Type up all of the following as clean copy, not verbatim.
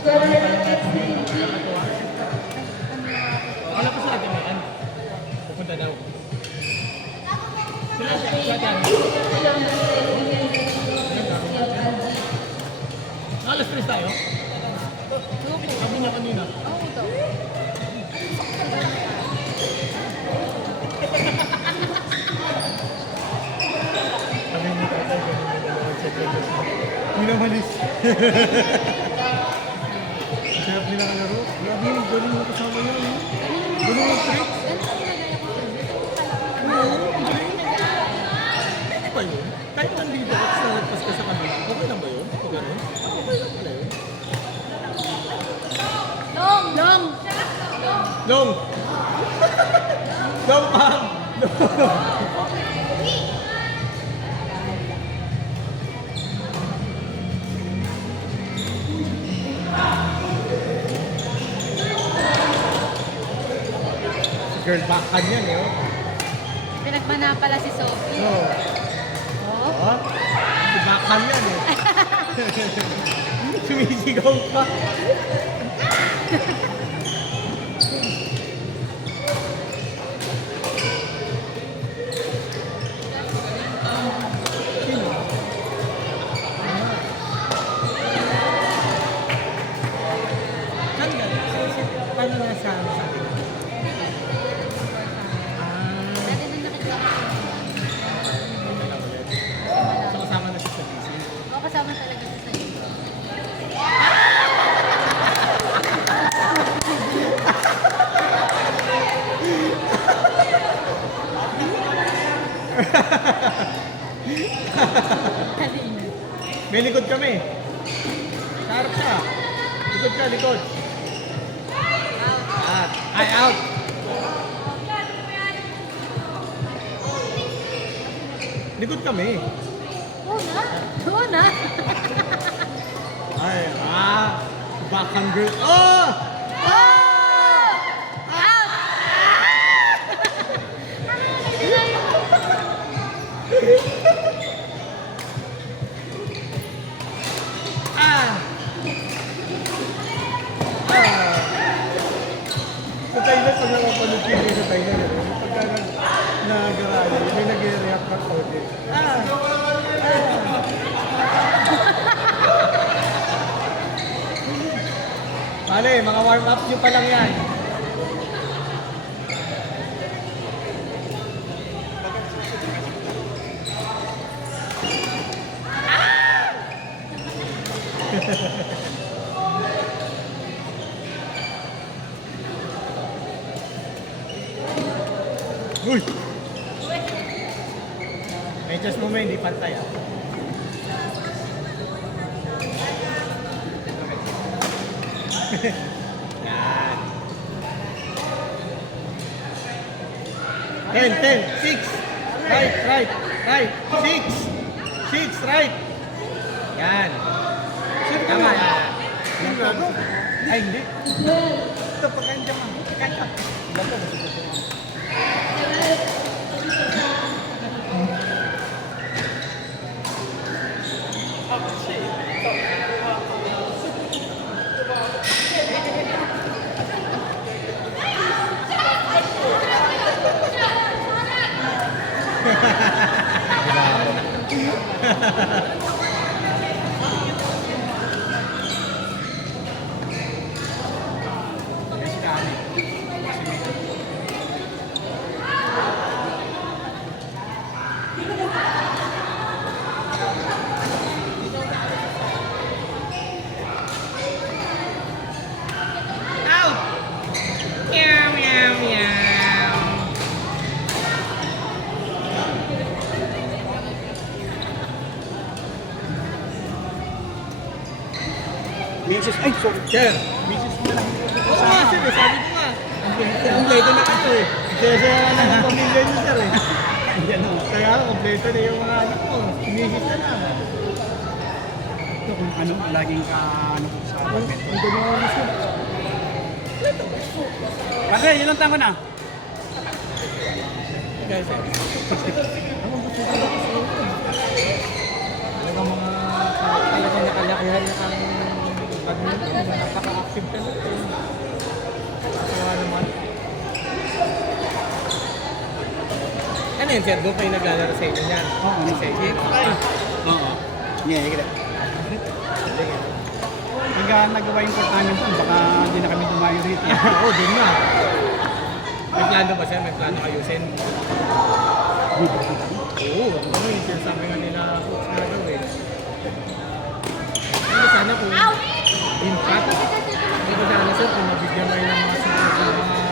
Wala pa sila tinayan. Pupunta daw. Sila dyan. Alas 3 tayo? Sabi niya kanina. Oo daw. Sabi niya tatay, hindi na malis. Sarap nila ang laro. Grabe yung galing mo kasama yun. Galing yung tricks. Pwede ba yun? Kahit nandito at nalagpas ka sa kanila, okay lang ba yun? O gano'n? Okay lang pala yun. Long! Long! Long! Long, ma'am! Girl, backhand yan eh. Oh. Pinagmana pala si Sophie. Oh. Oh? Oh? Si backhand yan eh. Sumisigaw pa. Sino? Saan ka? Paano nasa atin? Dati nung nakikita ko. So, kasama na siya sa PC. Oo, kasama talaga siya sa iyo. May likod kami. Sa harap siya. Likod ka, likod. Out. Ay, out. Likod kami. Oo na. Oo na. Ay, backhand girl. Oh! Oh! Out! Ah! Sa Thailand, pag nakapanood TV sa Thailand, pagka nag-aaral, may nag-react ng konti. Mali, mga warm-up nyo pa lang yan. Uy! May just mo hindi pantay ah. Yan. 10, 6. Right, right, right. 6, right. Yan. Tama yan. Ay, hindi. Ito, pagkain dyan man. Pagkain ka. Misis, ay, sorry. Sir, misis mo lang. Oo nga, sir. Sabi ko nga. Kompleto na kayo eh. Kaya na ng pamilya niyo, sir eh. Yan o. Kaya kompleto na yung mga anak mo. Misis na lang. Ito kung ano, laging ka, ano, sa Ang ganda mga misis mo. Kasi, yun ang tango na. Guys, ang gusto ko lang kasi talagang mga talagang nakalakihan na kang badminton. Napaka-active ka na ito. Kaya naman. Ano yun, sir? Doon kayo naglalaro sa inyo niyan? Oo. Ay! Oo. Yeah, kita. Pagka nagawa yung namin po, baka hindi na kami dumayo rito. Oo, doon na. May plano ba siya? May plano ayusin? Oo, ano yung sinasabi nga nila coach na gawin? Ano sana kung impact? Ano ko sana sir kung mabigyan kayo ng mga support ng mga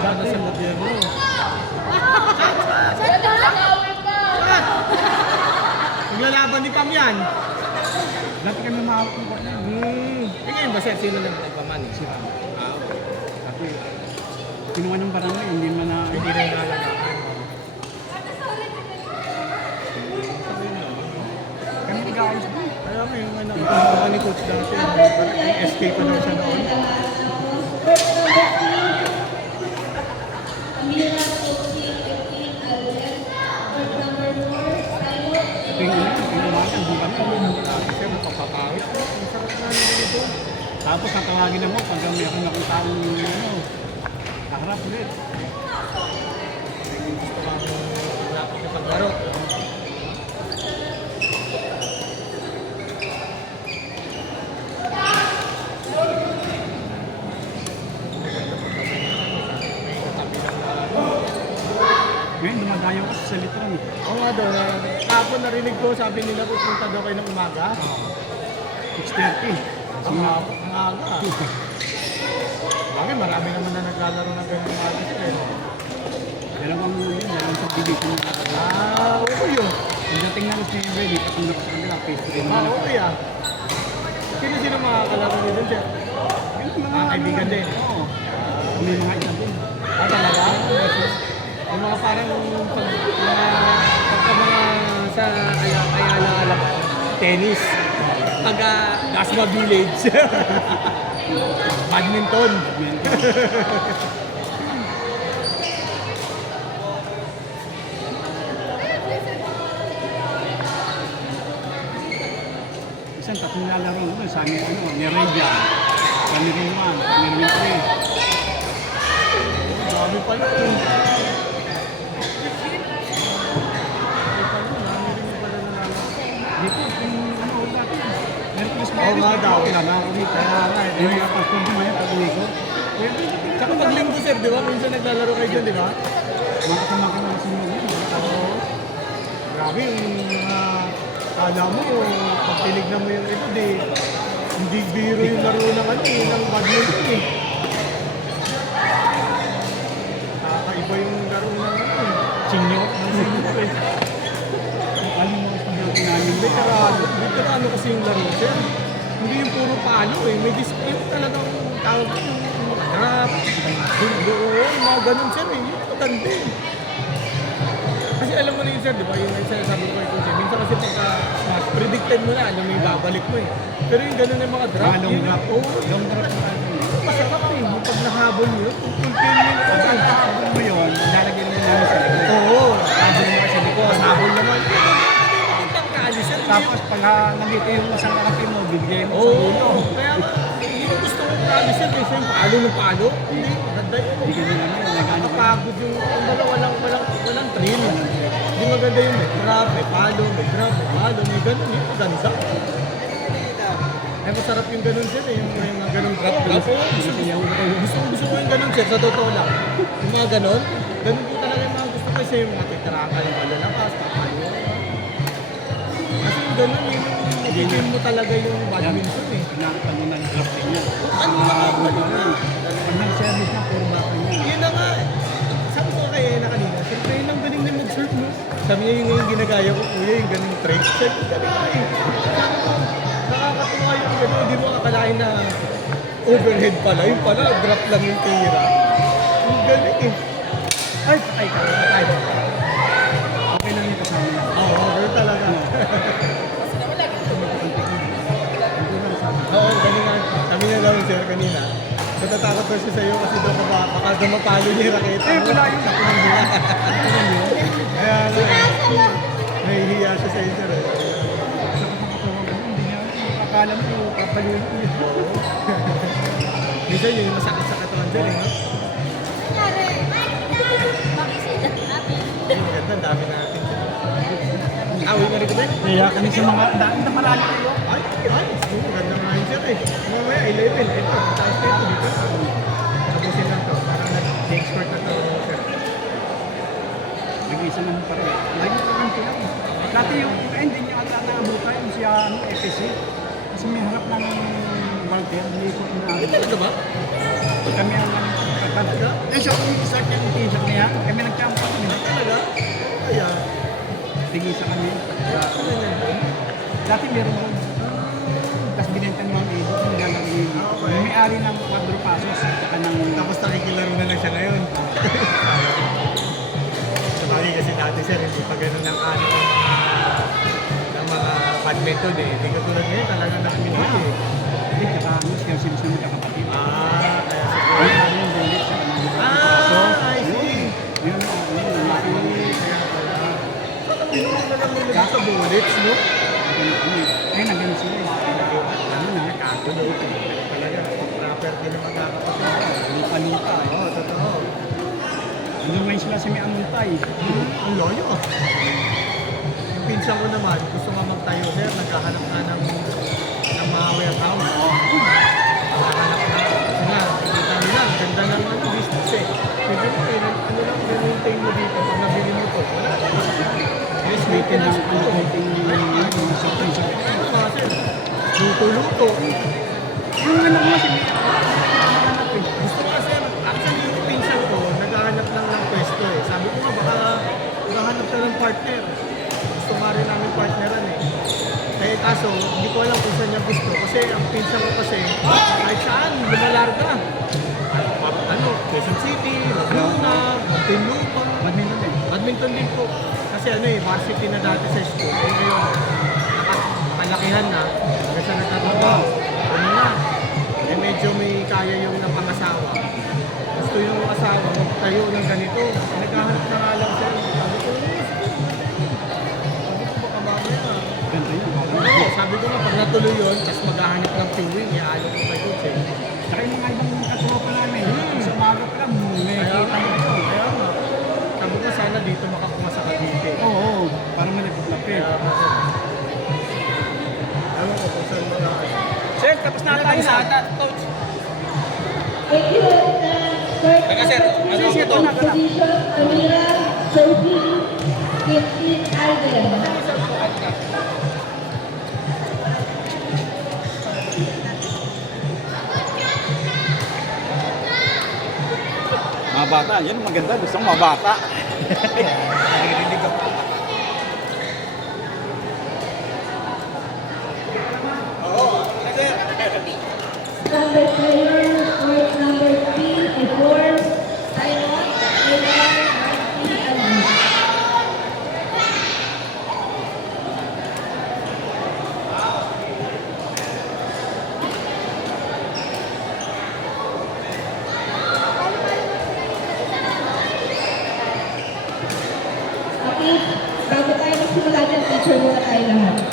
data sa gobyerno? Naglalaban ni Pam yan. Dati kami mahawak ng court na yun. Ngayon ba sir, sino lang nagpaman eh? Sira. Ah, okay. Kasi, kinuha ng barangay, hindi man na... Hindi rin nalalaman. Kami nag-aayos po. Kaya mo yung nakikita ni coach dati, yung SK pa daw siya noon. Tuwing umaga, hindi kami. Kasi mapapakawit. Ang sarap na nila ito. Tapos tatawagin na mo pag mayroon na kung taong kaharap ulit. Gusto ka mo lapit sa paglaro. May katabi lang na Ngayon, dumadayo ko sa litron. Oo nga doon, kahapon narinig ko, sabi nila pupunta daw kayo ng umaga. 6:30. Ang aga. Bakit marami naman na naglalaro ng ganyan mga gusto eh. Dalawang sa division na Okay yun. Yung dating na si Brady, patulog sa kanila, pastry na. Okay ah. Sino-sino makakalaro niyo dun, sir? Kaibigan din. Oo. May mga isa din. Talaga? Yung mga parang pagka mga sa Ayala Alapan, tennis, taga Gasma Village, badminton. Isang tatlong lalaro doon sa amin, ni Regia, kami Riman, kami Riman 3. Dami pa yun. Dito, yung dati, Merkulis Oo nga daw. Kailangan ako dito. Kaya nga eh. Yung mga pastor kumain, pag-uwi ko. Tsaka pag linggo, sir, di ba? Minsan naglalaro kayo dyan, di ba? Mga kasama ka na sa mga Oo. Grabe yung mga kala mo, pag tinignan mo yung ito, di, hindi biro yung laro ng ano eh, ng badminton eh. Kakaiba yung laro ng ano eh. Sinyo. Ng sinyo eh. aling mga estudyante namin. Veterano kasi yung laro, sir. Hindi yung puro palo eh. May discipline talagang tawag ko yung mga drop, doon, mga ganun, sir eh. Yun maganda eh. Kasi alam mo na yun, sir, di ba? Yung sabi ko kay Coach, minsan kasi pagka smash, predicted mo na, alam mo yung babalik mo eh. Pero yung ganun yung mga drop, Long drop. Oo, Long drop na ano. masarap eh. Yung pag nahabol mo yun, fulfillment Pag ka ang eh. kahabol mo yun, lalagyan mo namin sa likod. Oo, habol naman sa likod, habol naman. Pagkali, sir. Tapos pag nandito yung isang kakampi mo, bibigay mo sa Oo, ulo. kaya nga, hindi ko gusto ko grabe sir, kasi yung palo ng palo. Hindi, maganda yun. Hindi ka naman yun, nagano ka. Nakapagod yung, kumbaga walang thrill. Hindi maganda yung may drop, may palo, may drop, may palo, may ganun, yung maganda. Ay masarap yung ganun sir, yung mga ganun drop. Gusto ko yung ganun sir, sa totoo lang. Yung mga ganun, ganun po talaga yung mga gusto ko kasi yung mga titraka, yung malalakas, papalo. Kasi yung ganun, yung mo talaga yung badminton eh. Pinakita mo na yung drop din yan. Ano ba ako Pag nag-service na, puro baka niya. Yun na nga. Sabi ko kay Ena kanina, siyempre yun ang galing na mag-surf mo. Sabi niya yung ginagaya ko, kuya, yung ganung trick. Sabi ko, galing na eh. Sabi ko, nakakatuwa yung gano'n, hindi mo akalain na overhead pala. Yung pala, drop lang yung tira. Yung galing eh. Ay, patay ka. Patay. Okay lang yung kasama niya. Oo, over talaga. Oo, kanina, kami na daw sir kanina. Natatakot daw siya sa'yo kasi daw baka mapalo niya yung raketa. Eh, wala yung nakunan niya. Kaya nahihiya siya sa'yo sir eh. Hindi niya akala mo, papalulog yun. Minsan yun yung masakit sa katawan dyan eh, no? Nangyari. Bakit sila natin? Ang ganda, ang dami natin. Uwi na rin ko ba? Kaya kami sa mga dami na marami kayo. Ay, ganda nga yun sir eh. Mamaya, 11. Ito, taas na ito dito. Tapusin lang to. Parang nag-export na to, sir. Nag-isa naman pa rin. Lagi pa rin sila. Dati yung hindi niya ata naabutan yung siya FSC. Kasi may harap ng Walter, hindi ko Ay, inaabot. talaga ba? Kami ang talaga. Eh, siya kung isa niya yung t-shirt niya, kami nag-champa kami. Talaga? Kaya, Tigisa kami. ano yun? Dati meron ko. Tapos binenta niya ang ibo. Nilalagay. Okay. Yung may-ari ng 4 pesos. Saka ng... Tapos nakikilaro na lang siya ngayon. Sabagay kasi dati sir, hindi pa ganun ang ano ng mga badminton eh. Hindi ka tulad ngayon, talagang nakikinig eh. Hindi, tsaka siya sinusunod ka kapatid. Kaya siguro. Ay, ano yung bulit sa kanang I see. Yun, Kaya pala. Pinuha na lang nila sa bullets, no? eh, nagano sila eh. Ano na, Katuloy. Talaga, property ng magkakapatid. lupa-lupa. Oo, totoo. Ano ngayon sila sa may amuntay. Ang loyo ah. Yung pinsan ko naman, gusto nga magtayo sir, naghahanap nga ng mga warehouse. Naghahanap na. Kasi nga, kita nila, ang ganda ng ano, business eh. Pwede mo eh, ano lang, maintain mo dito. Pag nabili mo to, wala. Yes, maintenance po. Sa prinsip. Ano mga sir? Luto-luto. Yung anak mo si Gusto ko kasi, actually yung pinsan ko, naghahanap lang ng pwesto eh. Sabi ko nga, baka naghahanap na ng partner. Gusto nga rin namin partneran eh. Kaya kaso, hindi ko alam kung saan niya gusto. Kasi ang pinsan ko kasi, kahit saan, lumalarga. Ano, Quezon City, Laguna, Muntinlupa. badminton din. Badminton din po. Kasi ano eh, varsity na dati sa school. Eh ngayon, nakalakihan na. Kasi nagtatrabaho. Ano na, eh medyo may kaya yung napangasawa. Gusto yung asawa, magtayo ng ganito. Naghahanap na nga lang siya. Sabi ko, baka mamaya. Ganda yun. Oo, sabi ko nga, pag natuloy yun, tapos maghahanap ng pinwing, iaalok ko kay Coach eh. Saka yung mga ibang katropa namin. Sa umaga pa lang, may Kaya kita mo yun. kaya nga. Sabi ko sana dito makakuha sa Cavite. Oo, parang malapit-lapit. Kaya kasi, ewan ko kung saan mga Sir, tapos na tayo sa Coach. Thank you. Teka, sir, ano Sige, ito? ito na. Position, Amira, Sophie, Kitty, Alden. Mga bata, yan ang maganda. Gusto mga bata. Naririnig ako. Number players, court number 3 and 4, Simon, Taylor, Marty, and Luis. Okay, bago tayo magsimula dyan, teacher muna tayo lahat.